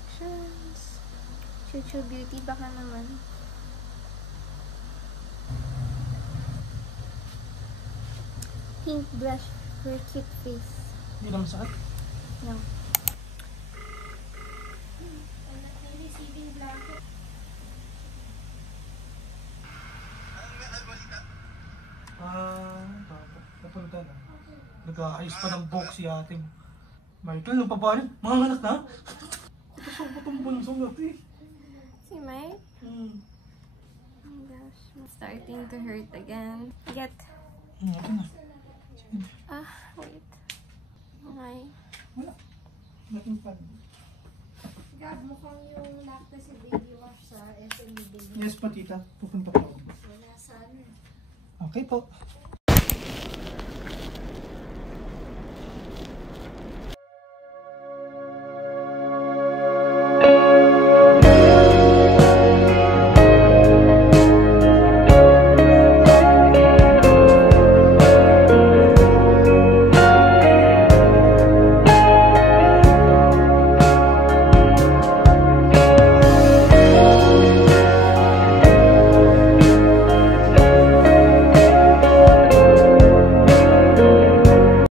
instructions. Chuchu Beauty, baka naman. Pink blush for cute face. Hindi na masakit. No. Napunta na. Nag-aayos pa ng box si ate mo. Michael, ang papalit. Mga anak na? Ito pa itong bulsong natin. Si Mike? Oh my gosh. Starting to hurt again. Get. Ito na. Wait. Okay. Wala. Nothing fun. Gab, mukhang yung lactose si baby wash sa SMB. Yes po, tita. Pupunta po. Wala sa ano. Okay po.